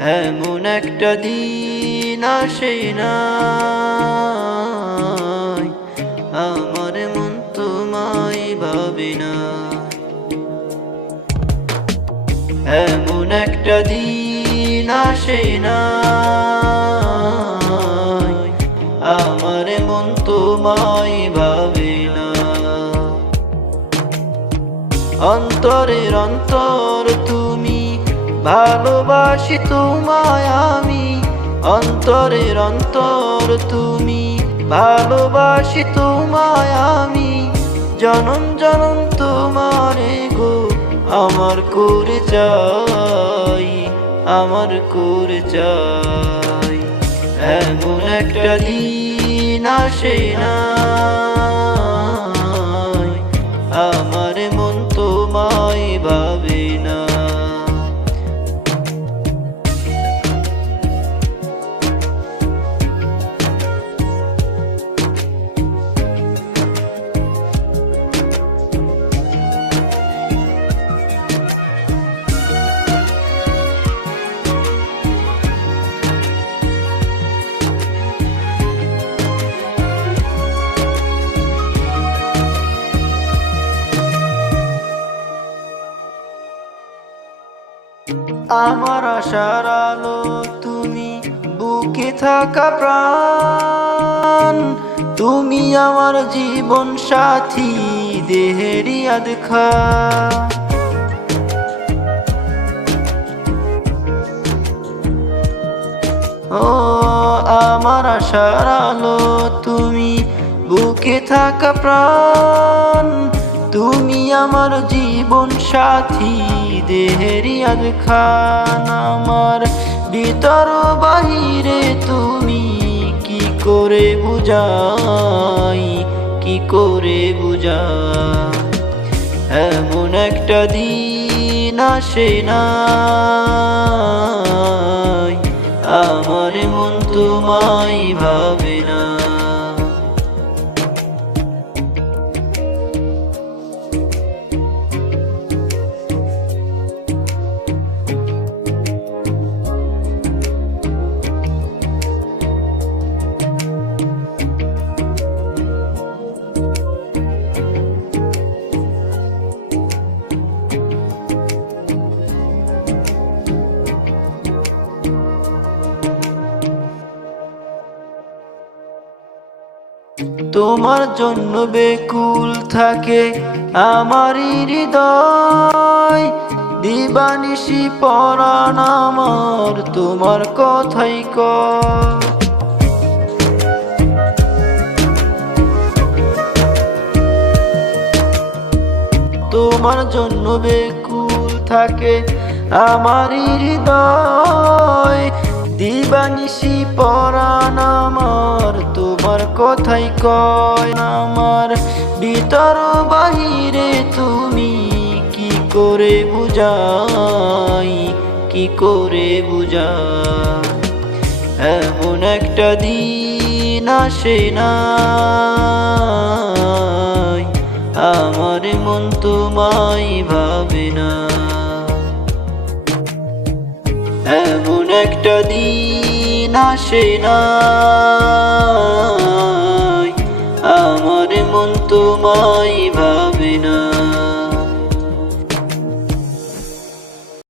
এমন একটা দিন আসে না আমার মন তোমায় ভাবে না। এমন একটা দিন আসে না আমার মন তোমায় ভাবে না। অন্তরের অন্তর ভালোবাসি তোমায় আমি, অন্তরের অন্তর তুমি। ভালোবাসি তোমায় আমি, জনম জনম তোমারে গো, আমার করে চাই, আমার করে চাই। এমন একটা দিন আসে না। আমার আশার আলো, তুমি বুকে থাকা প্রাণ। তুমি আমার জীবন সাথী দেহেরি আদখা ও আমার আশার আলো, তুমি বুকে থাকা প্রাণ। আমার জীবন সাথী দেহেরি আদ খান আমার। ভিতর বাহিরে তুমি কি করে বুঝাই, কি করে বুঝাই? এমন একটা দিন আসে না আমার মন তোমায় ভাবে না। তোমার জন্য বেকুল থাকে আমার হৃদয়। দিবানিশি পরাণ আমার তোমার কথাই কয়। তোমার জন্য বেকুল থাকে আমার হৃদয়। দিবানিশি পরাণ আমার তোমার কথাই কয় আমার ভিতর বাহিরে তুমি কি করে বুঝাই? কি করে বুঝাই? এমন একটা দিন আসে না আমার মন তোমায় ভাবে না। এমন একটা দিন আসে না আমার মন তোমায় ভাবে না।